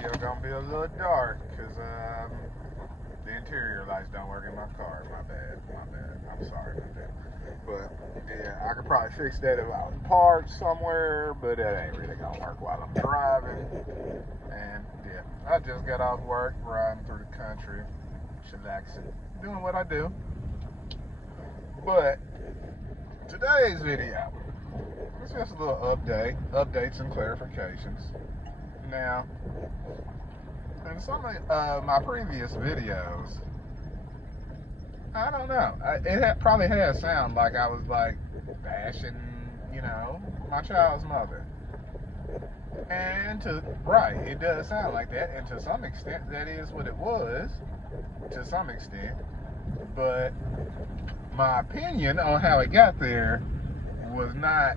video gonna be a little dark because the interior lights don't work in my car. My bad. I'm sorry about that. But yeah, I could probably fix that if I was parked somewhere, but that ain't really gonna work while I'm driving. And yeah, I just got off work, riding through the country, chillaxing, doing what I do. But today's video, it's just a little updates and clarifications. Now, in some of my previous videos, I don't know, it probably had sound like I was like bashing, my child's mother. And it does sound like that, and to some extent that is what it was, to some extent. But my opinion on how it got there was not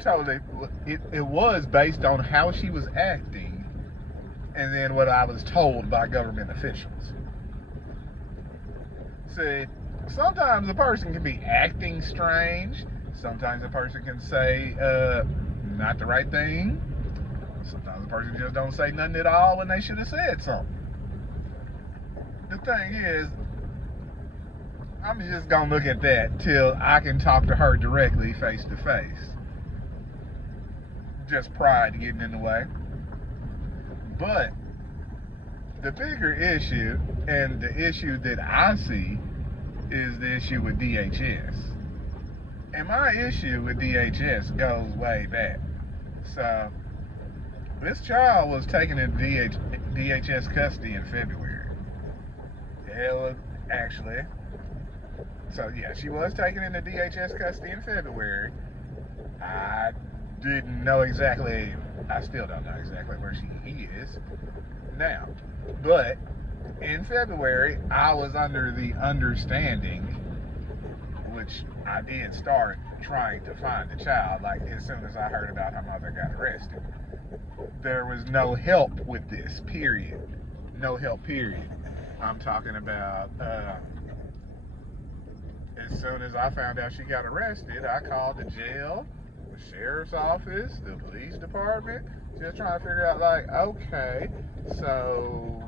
totally, it was based on how she was acting and then what I was told by government officials. See, sometimes a person can be acting strange, sometimes a person can say not the right thing, sometimes a person just don't say nothing at all when they should have said something. The thing is, I'm just going to look at that till I can talk to her directly, face to face. Just pride getting in the way. But the bigger issue, and the issue that I see, is the issue with DHS. And my issue with DHS goes way back. So, this child was taken into DHS custody in February. So yeah, she was taken into DHS custody in February. I didn't know exactly, I still don't know exactly where he is now. But in February, I was under the understanding, which I did start trying to find the child, like as soon as I heard about her mother got arrested. There was no help with this, period. No help, period. I'm talking about, as soon as I found out she got arrested, I called the jail, the sheriff's office, the police department, just trying to figure out, like, okay, so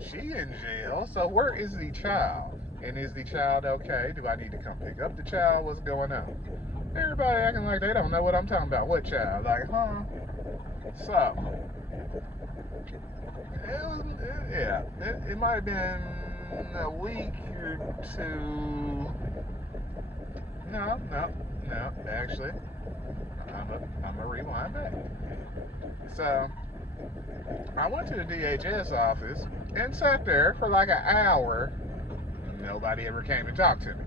she in jail, so where is the child? And is the child okay? Do I need to come pick up the child? What's going on? Everybody acting like they don't know what I'm talking about. What child? Like, huh? So, it might have been a week or two. No, actually, I'm gonna rewind back. So, I went to the DHS office and sat there for like an hour. Nobody ever came to talk to me.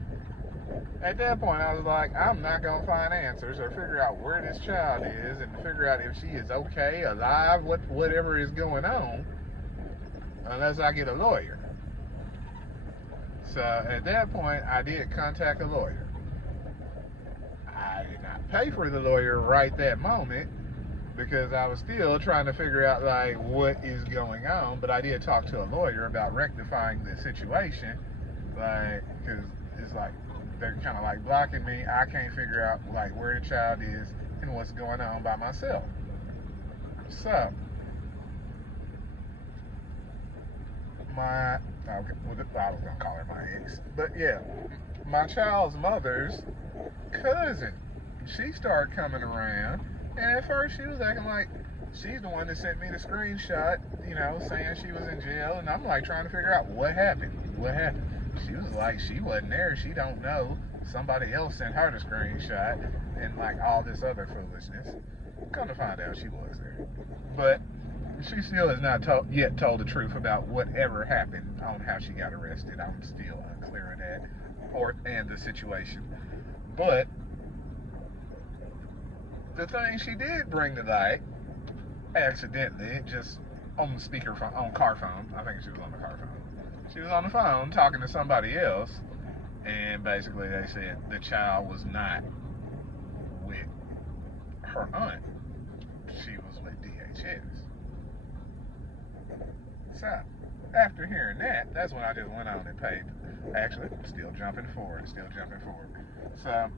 At that point, I was like, I'm not gonna find answers or figure out where this child is and figure out if she is okay, alive, whatever is going on, unless I get a lawyer. So at that point, I did contact a lawyer. I did not pay for the lawyer right that moment because I was still trying to figure out like what is going on, but I did talk to a lawyer about rectifying the situation, like, because it's like they're kind of like blocking me. I can't figure out like where the child is and what's going on by myself. So I was gonna call her my ex, but yeah, my child's mother's cousin, she started coming around, and at first she was acting like she's the one that sent me the screenshot, saying she was in jail, and I'm like trying to figure out what happened. She was like she wasn't there, she don't know, somebody else sent her the screenshot, and like all this other foolishness. Come to find out she was there, but she still has not yet told the truth about whatever happened on how she got arrested. I'm still unclear of that, and the situation. But the thing she did bring to light, accidentally, just on the speakerphone, on car phone. I think she was on the car phone. She was on the phone talking to somebody else, and basically they said the child was not with her aunt. She was with DHS. So, after hearing that, that's when I just went on and paid. Actually, still jumping forward. So,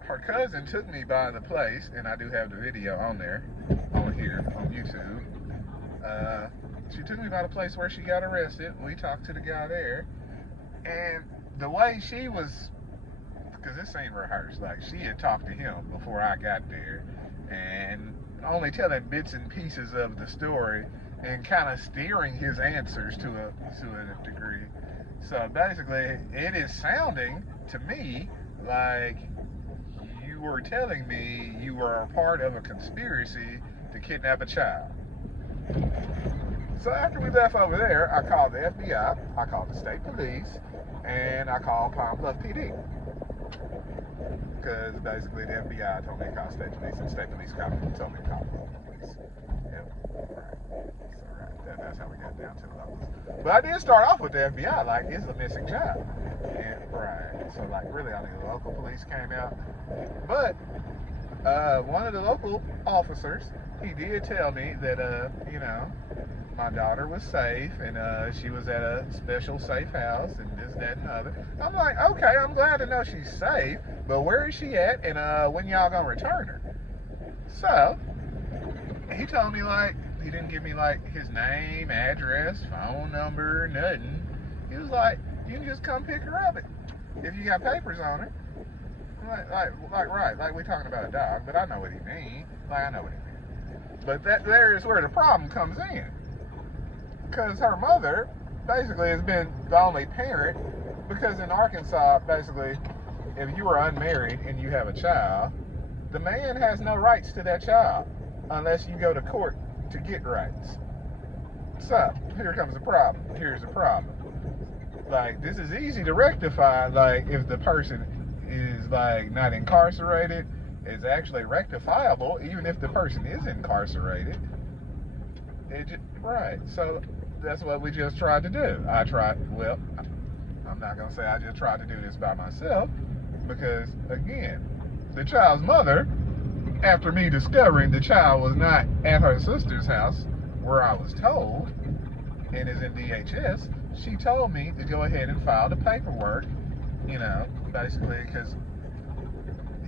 her cousin took me by the place, and I do have the video on here, on YouTube. She took me by the place where she got arrested. We talked to the guy there, and the way she was, because this ain't rehearsed, like she had talked to him before I got there, and only telling bits and pieces of the story and kind of steering his answers to a degree. So basically, it is sounding to me like you were telling me you were a part of a conspiracy to kidnap a child. So after we left over there, I called the FBI, I called the state police, and I called Bluff PD. Because basically the FBI told me to call state police, and state police told me to call Bluff police. Yep, right. So right, that's how we got down to the levels. But I did start off with the FBI, like, it's a missing child. And, right, so like really only the local police came out. But one of the local officers, he did tell me that, you know, my daughter was safe, and she was at a special safe house, and this, that, and other. I'm like, okay, I'm glad to know she's safe, but where is she at, and when y'all gonna return her? So, he told me, like, he didn't give me, like, his name, address, phone number, nothing. He was like, you can just come pick her up if you got papers on her. Right, like we talking about a dog, but I know what he means. Like, I know what he means. But there is where the problem comes in. Because her mother basically has been the only parent, because in Arkansas, basically, if you are unmarried and you have a child, the man has no rights to that child unless you go to court to get rights. So, here comes the problem. Here's the problem. Like, this is easy to rectify, like, if the person is, like, not incarcerated. It's actually rectifiable, even if the person is incarcerated. Right, so that's what we just tried to do. Well, I'm not going to say I just tried to do this by myself, because, again, the child's mother, after me discovering the child was not at her sister's house, where I was told, and is in DHS, she told me to go ahead and file the paperwork, you know, basically, because,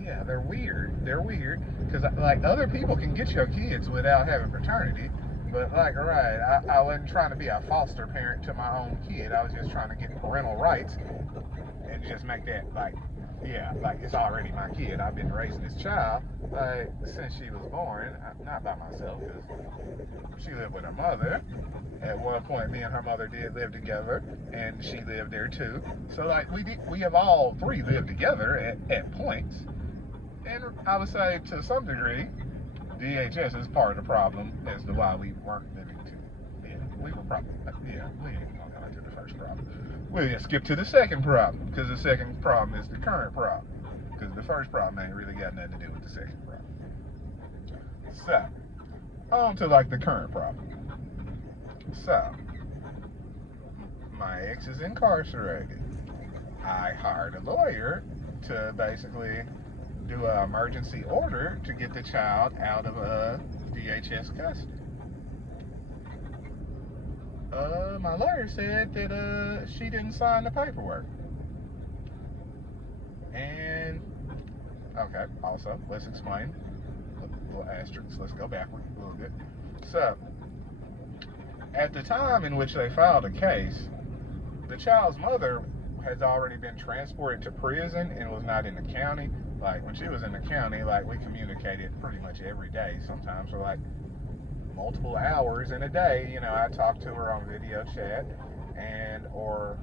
yeah, they're weird. They're weird, because, like, other people can get your kids without having paternity. But, like, right, I wasn't trying to be a foster parent to my own kid. I was just trying to get parental rights and just make that, like, yeah, like, it's already my kid. I've been raising this child, like, since she was born. Not by myself, because she lived with her mother. At one point, me and her mother did live together, and she lived there, too. So, like, we have all three lived together at points. And I would say, to some degree, DHS is part of the problem as to why we weren't living together. Yeah, we were probably, yeah, we ain't gonna go into the first problem. We'll just skip to the second problem, because the second problem is the current problem. Because the first problem ain't really got nothing to do with the second problem. So, on to, like, the current problem. So, my ex is incarcerated. I hired a lawyer to basically do an emergency order to get the child out of DHS custody. My lawyer said that she didn't sign the paperwork. And, okay, also, let's explain. Little asterisks, let's go backward a little bit. So, at the time in which they filed a case, the child's mother has already been transported to prison and was not in the county. Like, when she was in the county, like, we communicated pretty much every day, sometimes for, like, multiple hours in a day. You know, I talked to her on video chat, or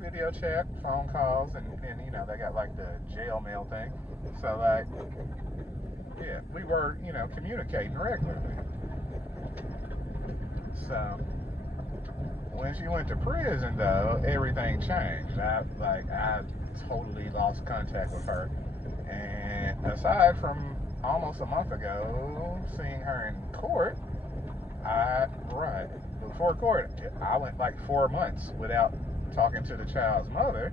video chat, phone calls, and you know, they got, like, the jail mail thing. So, like, yeah, we were, you know, communicating regularly. So, when she went to prison, though, everything changed. I totally lost contact with her. And aside from almost a month ago, seeing her in court, before court, I went like 4 months without talking to the child's mother,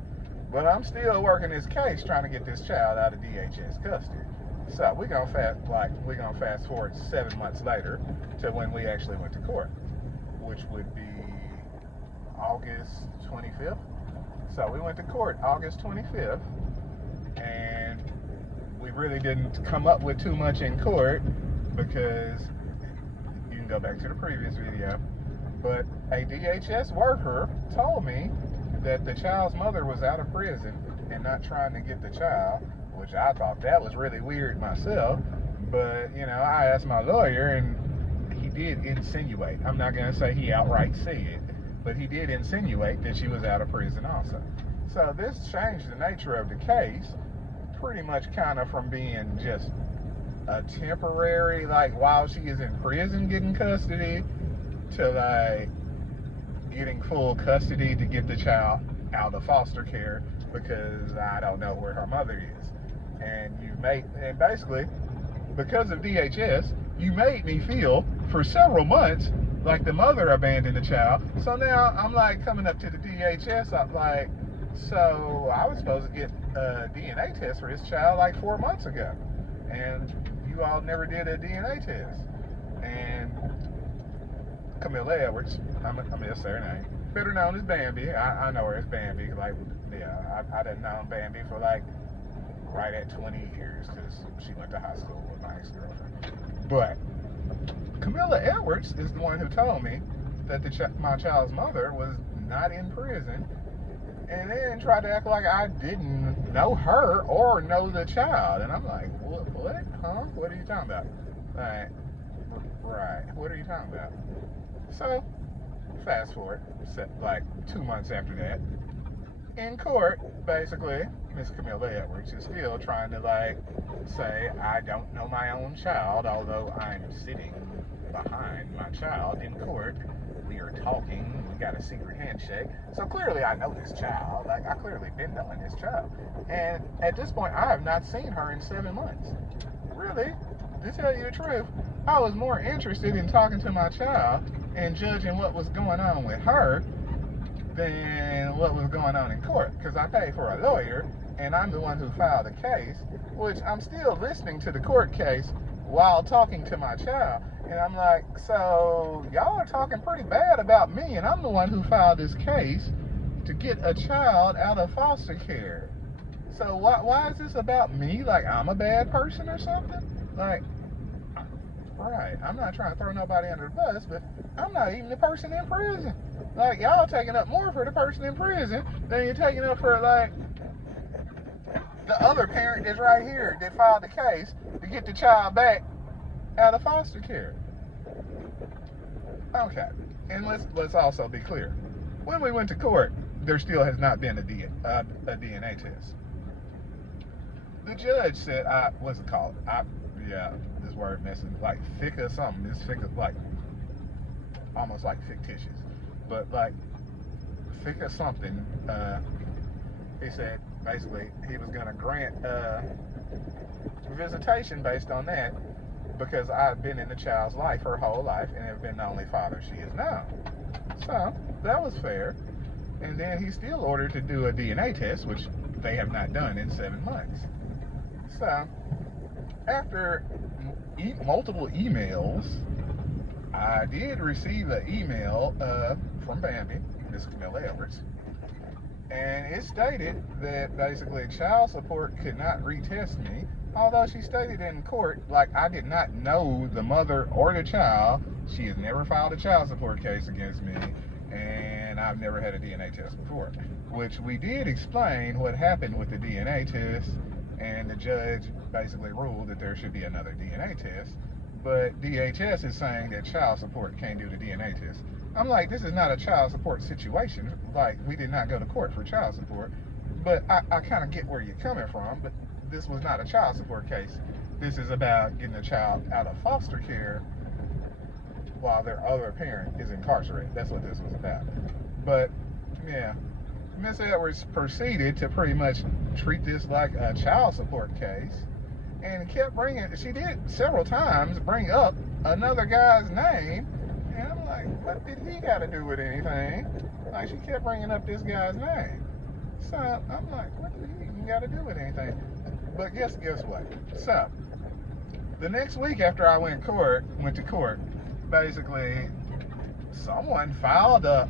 but I'm still working this case trying to get this child out of DHS custody. So we're gonna fast forward 7 months later to when we actually went to court, which would be August 25th. So we went to court August 25th, and we really didn't come up with too much in court because, you can go back to the previous video. But a DHS worker told me that the child's mother was out of prison and not trying to get the child, which I thought that was really weird myself. But, you know, I asked my lawyer, and he did insinuate. I'm not going to say he outright said, but he did insinuate that she was out of prison also. So this changed the nature of the case, pretty much kind of from being just a temporary, like while she is in prison getting custody, to like getting full custody to get the child out of foster care because I don't know where her mother is. And basically, because of DHS, you made me feel for several months like the mother abandoned the child. So now I'm like coming up to the DHS, I'm like, so I was supposed to get a DNA test for this child like 4 months ago, and you all never did a DNA test. And Kamila Edwards, I'm gonna say her name, better known as Bambi. I know her as Bambi. Like, yeah, I done known Bambi for like right at 20 years because she went to high school with my ex-girlfriend. But Kamila Edwards is the one who told me that my child's mother was not in prison, and then tried to act like I didn't know her or know the child. And I'm like, what? Huh? What are you talking about? Like, right, what are you talking about? So, fast forward, like 2 months after that, in court, basically, Miss Kamila Edwards is still trying to, like, say, I don't know my own child, although I'm sitting behind my child in court. We are talking, we got a secret handshake. So clearly I know this child. Like, I clearly been knowing this child. And at this point, I have not seen her in 7 months. Really, to tell you the truth, I was more interested in talking to my child and judging what was going on with her than what was going on in court, because I paid for a lawyer and I'm the one who filed the case, which I'm still listening to the court case while talking to my child. And I'm like, so y'all are talking pretty bad about me, and I'm the one who filed this case to get a child out of foster care. So why is this about me? Like I'm a bad person or something? Like, right, I'm not trying to throw nobody under the bus, but I'm not even the person in prison. Like, y'all taking up more for the person in prison than you're taking up for, like, the other parent that's right here that filed the case to get the child back out of foster care. Okay, and let's also be clear. When we went to court, there still has not been a DNA test. The judge said, what's it called? This word messing, like FICA something. This FICA, like, almost like fictitious, but like FICA something. He said basically he was going to grant visitation based on that because I've been in the child's life her whole life and have been the only father she has known. So that was fair. And then he's still ordered to do a DNA test, which they have not done in 7 months. So after multiple emails, I did receive an email from Bambi, Miss Kamila Edwards, and it stated that basically child support could not retest me, although she stated in court, like, I did not know the mother or the child. She has never filed a child support case against me, and I've never had a DNA test before, which we did explain what happened with the DNA test, and the judge basically ruled that there should be another DNA test. But DHS is saying that child support can't do the DNA test. I'm like, this is not a child support situation. Like, we did not go to court for child support. But I kind of get where you're coming from, but this was not a child support case. This is about getting a child out of foster care while their other parent is incarcerated. That's what this was about. But, yeah, Miss Edwards proceeded to pretty much treat this like a child support case, and kept she did several times bring up another guy's name, and I'm like, what did he got to do with anything? Like, she kept bringing up this guy's name. So I'm like, what did he even got to do with anything? But guess what? So the next week after I went to court, basically someone filed a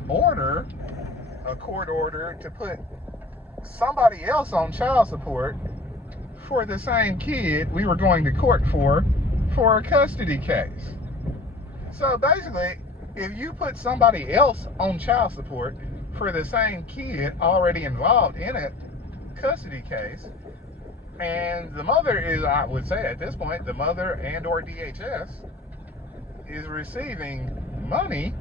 court order to put somebody else on child support for the same kid we were going to court for a custody case. So basically, if you put somebody else on child support for the same kid already involved in a custody case, and the mother is, I would say at this point, the mother and or DHS is receiving money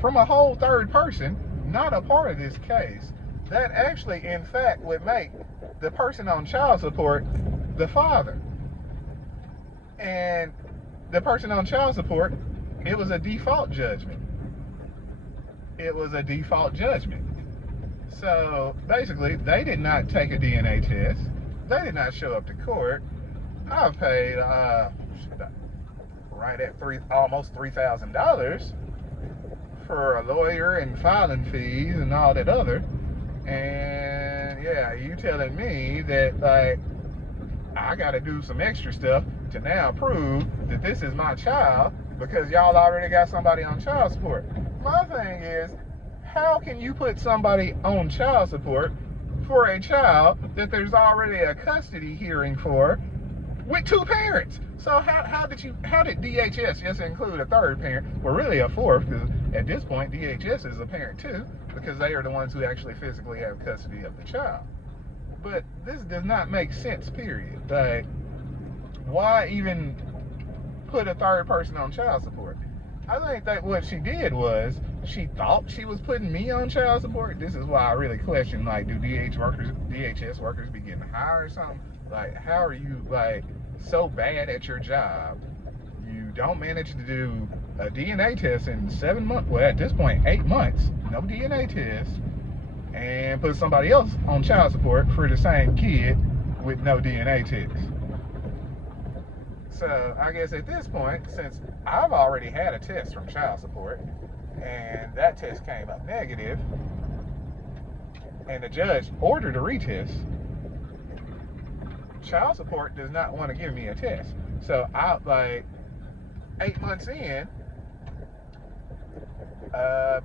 from a whole third person, not a part of this case, that actually, in fact, would make the person on child support the father. And the person on child support, it was a default judgment. It was a default judgment. So basically, they did not take a DNA test. They did not show up to court. I've paid right at almost $3,000 for a lawyer and filing fees and all that other. And yeah, you telling me that like I got to do some extra stuff to now prove that this is my child because y'all already got somebody on child support. My thing is, how can you put somebody on child support for a child that there's already a custody hearing for with two parents? So how did DHS just include a third parent? Well, really a fourth, because at this point DHS is a parent too, because they are the ones who actually physically have custody of the child. But this does not make sense, period. Like, why even put a third person on child support? I think that what she did was she thought she was putting me on child support. This is why I really question, like, do DHS workers be getting hired or something? Like, how are you, like, so bad at your job? You don't manage to do a DNA test in 7 months. Well, at this point, 8 months, no DNA test, and put somebody else on child support for the same kid with no DNA test. So I guess at this point, since I've already had a test from child support, and that test came up negative, and the judge ordered a retest, child support does not want to give me a test. So I, like, 8 months in,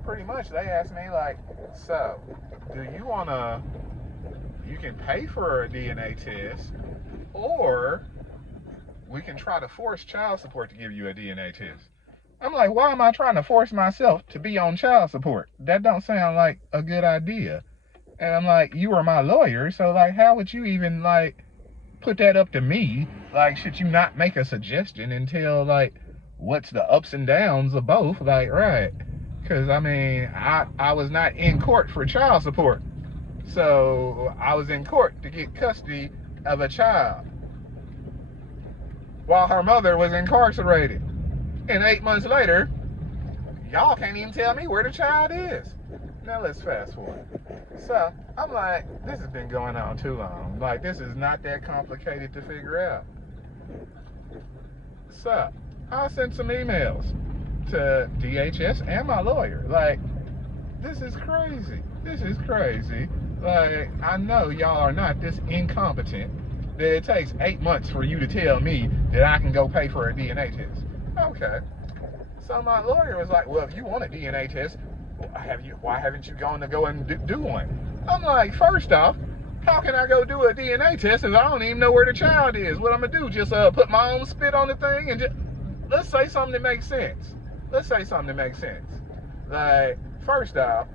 pretty much they asked me, like, so do you want to, you can pay for a DNA test, or we can try to force child support to give you a DNA test. I'm like, why am I trying to force myself to be on child support? That don't sound like a good idea. And I'm like, you are my lawyer, so like, how would you even like put that up to me? Like, should you not make a suggestion and tell like what's the ups and downs of both? Like, right? Because I mean, I was not in court for child support, so I was in court to get custody of a child while her mother was incarcerated. And 8 months later, y'all can't even tell me where the child is. Now let's fast forward. So I'm like, this has been going on too long. Like, this is not that complicated to figure out. So I sent some emails to DHS and my lawyer. Like, this is crazy. This is crazy. Like, I know y'all are not this incompetent that it takes 8 months for you to tell me that I can go pay for a DNA test. Okay. So my lawyer was like, well, if you want a DNA test, why haven't you gone to go and do one? I'm like, first off, how can I go do a DNA test if I don't even know where the child is? What I'm going to do, just put my own spit on the thing and just, let's say something that makes sense. Let's say something that makes sense. Like, first off,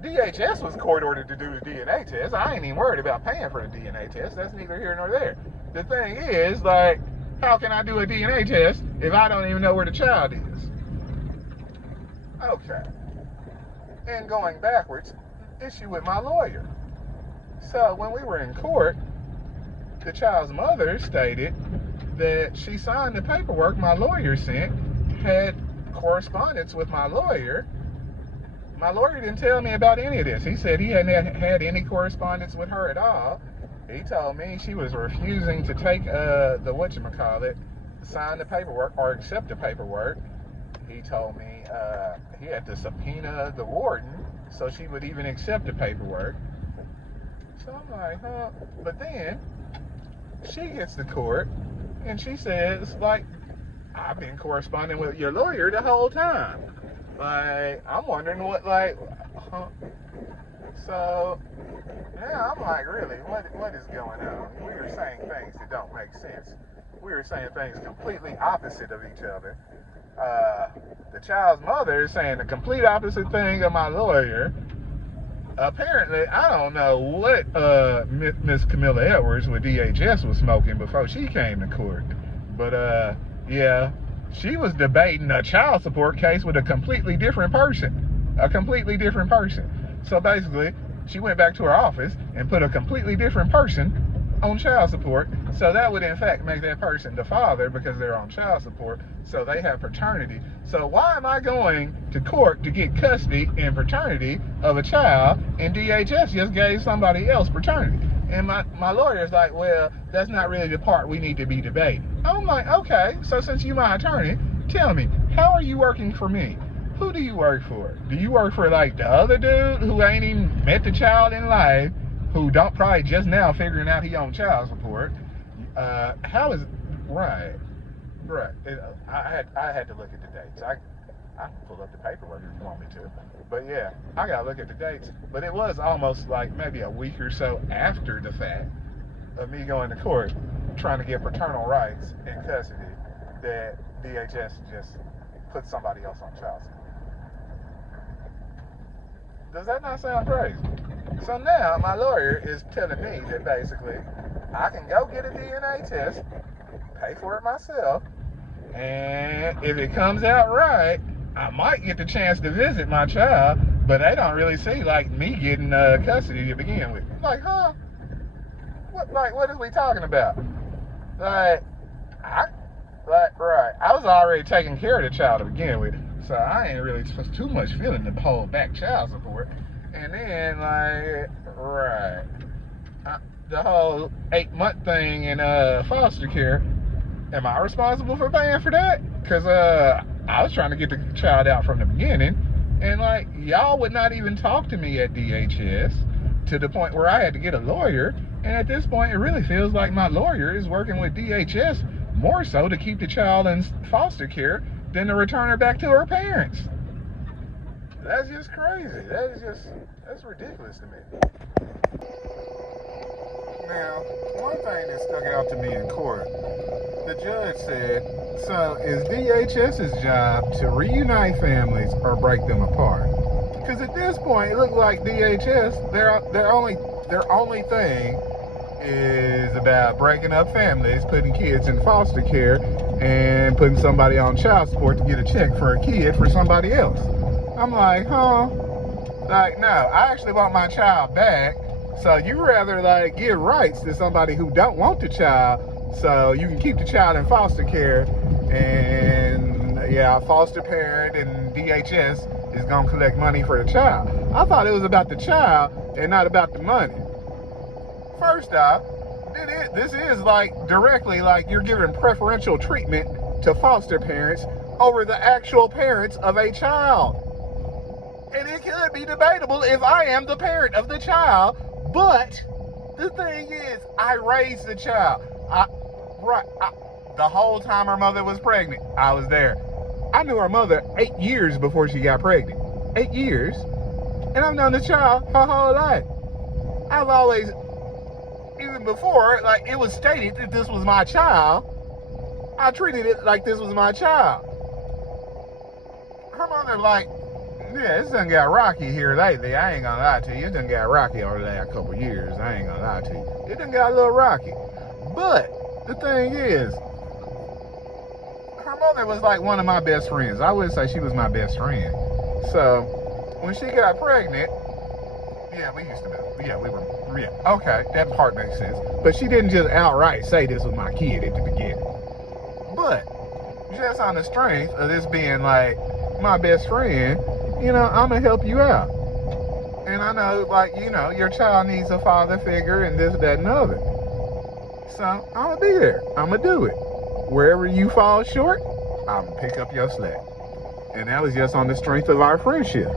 DHS was court ordered to do the DNA test. I ain't even worried about paying for the DNA test. That's neither here nor there. The thing is, like, how can I do a DNA test if I don't even know where the child is? Okay. And going backwards, issue with my lawyer. So when we were in court, the child's mother stated that she signed the paperwork my lawyer sent, had correspondence with my lawyer. My lawyer didn't tell me about any of this. He said he hadn't had any correspondence with her at all. He told me she was refusing to take sign the paperwork or accept the paperwork. He told me he had to subpoena the warden so she would even accept the paperwork. So I'm like, huh? But then she gets to court and she says, like, I've been corresponding with your lawyer the whole time. Like, I'm wondering what, like, huh? So, yeah, I'm like, really, what is going on? We are saying things that don't make sense. we were saying things completely opposite of each other. The child's mother is saying the complete opposite thing of my lawyer. Apparently, I don't know what Miss Kamila Edwards with DHS was smoking before she came to court. But, yeah, she was debating a child support case with a completely different person. A completely different person. So basically, she went back to her office and put a completely different person on child support. So that would, in fact, make that person the father because they're on child support. So they have paternity. So why am I going to court to get custody and paternity of a child, and DHS just gave somebody else paternity? And my lawyer's like, well, that's not really the part we need to be debating. I'm like, okay, so since you're my attorney, tell me, how are you working for me? Who do you work for? Do you work for, like, the other dude who ain't even met the child in life, who don't probably just now figuring out he on child support? How is, right. I had to look at the dates. I can pull up the paperwork if you want me to. But yeah, I gotta look at the dates. But it was almost like maybe a week or so after the fact of me going to court trying to get paternal rights in custody that DHS just put somebody else on child support. Does that not sound crazy? So now my lawyer is telling me that basically I can go get a DNA test, pay for it myself, and if it comes out right, I might get the chance to visit my child, but they don't really see like me getting custody to begin with. Like, huh? What is we talking about? Right. I was already taking care of the child to begin with, so I ain't really too much feeling to hold back child support. And then, the whole 8-month thing in foster care, am I responsible for paying for that? Because I was trying to get the child out from the beginning, and y'all would not even talk to me at DHS to the point where I had to get a lawyer. And at this point, it really feels like my lawyer is working with DHS more so to keep the child in foster care than to return her back to her parents. That's just crazy. That's ridiculous to me. Now, one thing that stuck out to me in court, the judge said, so is DHS's job to reunite families or break them apart? Because at this point, it looks like DHS, their only thing is about breaking up families, putting kids in foster care, and putting somebody on child support to get a check for a kid for somebody else. I'm like, huh? No, I actually want my child back. So you rather give rights to somebody who don't want the child, so you can keep the child in foster care, and foster parent and DHS is gonna collect money for the child. I thought it was about the child and not about the money. First off, this is directly you're giving preferential treatment to foster parents over the actual parents of a child. And it could be debatable if I am the parent of the child, but the thing is, I raised the child. The whole time her mother was pregnant, I was there. I knew her mother 8 years before she got pregnant. 8 years. And I've known the child her whole life. I've always, even before, it was stated that this was my child, I treated it like this was my child. Her mother this done got rocky here lately. I ain't gonna lie to you. It done got rocky over the last couple years. I ain't gonna lie to you. It done got a little rocky. But the thing is, her mother was one of my best friends. I would say she was my best friend. So when she got pregnant, we used to know. Okay, that part makes sense. But she didn't just outright say this was my kid at the beginning. But just on the strength of this being my best friend, I'm gonna help you out. And I know, your child needs a father figure and this, that, and the other. So I'm gonna be there. I'm gonna do it. Wherever you fall short, I'm gonna pick up your slack. And that was just on the strength of our friendship.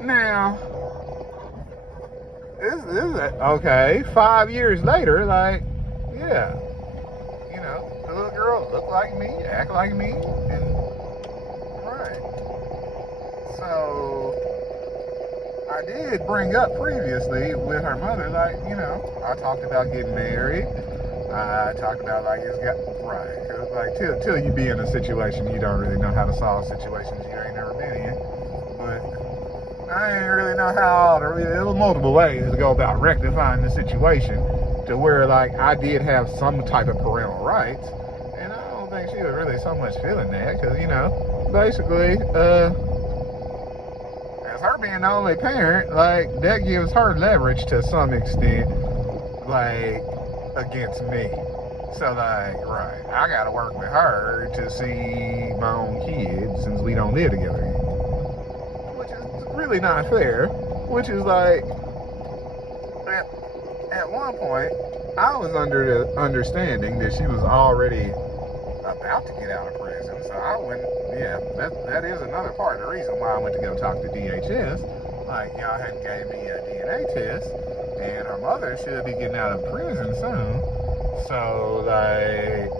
Now, this is okay. 5 years later, the little girl look like me, act like me, and right. So I did bring up previously with her mother, I talked about getting married. I talked about like it's got right. Cause like till you be in a situation, you don't really know how to solve situations you ain't never been in. But I ain't really know how to. There was multiple ways to go about rectifying the situation to where like I did have some type of parental rights, and I don't think she was really so much feeling that because basically as her being the only parent, like that gives her leverage to some extent, like against me. So like, right, I gotta work with her to see my own kids since we don't live together anymore, which is really not fair. Which is like, at one point, I was under the understanding that she was already about to get out of prison. So I went, that is another part of the reason why I went to go talk to DHS. Like, y'all hadn't gave me a DNA test, and her mother should be getting out of prison soon. So, like,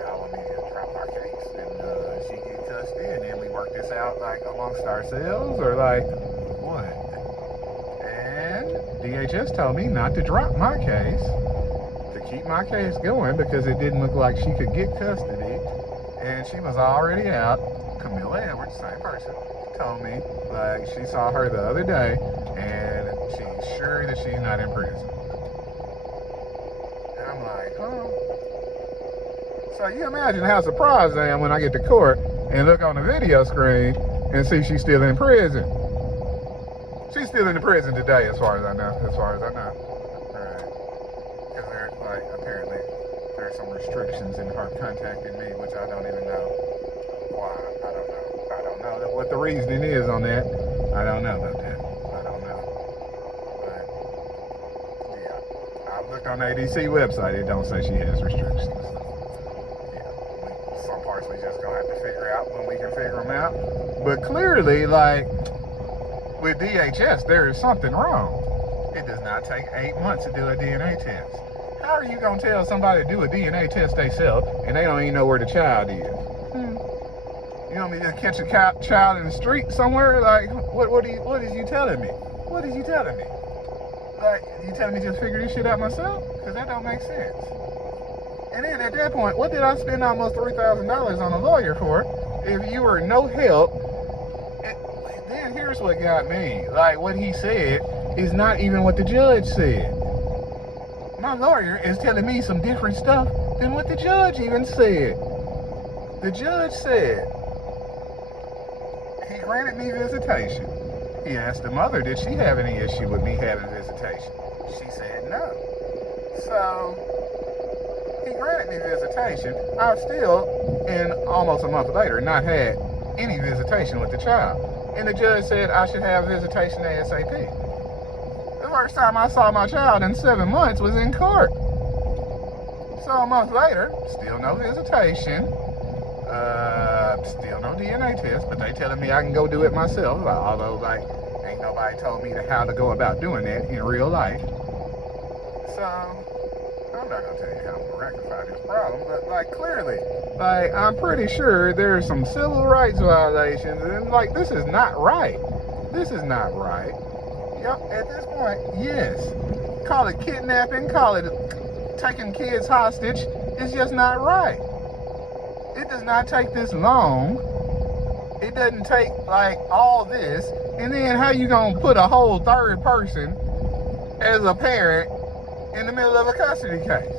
y'all want me to drop our case and she get custody, and then we work this out, like, amongst ourselves, or, like, what? And DHS told me not to drop my case, to keep my case going, because it didn't look like she could get custody, and she was already out. Kamila Edwards, same person, told me, like, she saw her the other day, and she's sure that she's not in prison. I'm like, huh? So you imagine how surprised I am when I get to court and look on the video screen and see she's still in prison. She's still in the prison today, as far as I know. Right. Because there's, like, apparently there's some restrictions in her contacting me, which I don't even know why. I don't know what the reasoning is on that. I don't know about that. Looked on the ADC website, it don't say she has restrictions. Some parts we just gonna have to figure out when we can figure them out. But clearly, like, with DHS, there is something wrong. It does not take 8 months to do a DNA test. How are you gonna tell somebody to do a DNA test themselves and they don't even know where the child is? You want me to catch a child in the street somewhere? Like, what is you telling me? What is you telling me? Like, you telling me just figure this shit out myself? Because that don't make sense. And then at that point, what did I spend almost $3,000 on a lawyer for if you were no help? And then here's what got me. Like, what he said is not even what the judge said. My lawyer is telling me some different stuff than what the judge even said. The judge said he granted me visitation. He asked the mother, did she have any issue with me having visitation? She said no. So, he granted me visitation. I've still, and almost a month later, not had any visitation with the child. And the judge said I should have visitation ASAP. The first time I saw my child in 7 months was in court. So a month later, still no visitation. Still no DNA test, but they telling me I can go do it myself, although, like, ain't nobody told me how to go about doing that in real life. So, I'm not gonna tell you how I'm gonna rectify this problem, but, like, clearly, like, I'm pretty sure there's some civil rights violations, and, like, this is not right. This is not right. Yep, at this point, yes. Call it kidnapping, call it taking kids hostage. It's just not right. It does not take this long. It doesn't take, like, all this. And then how you gonna put a whole third person as a parent in the middle of a custody case?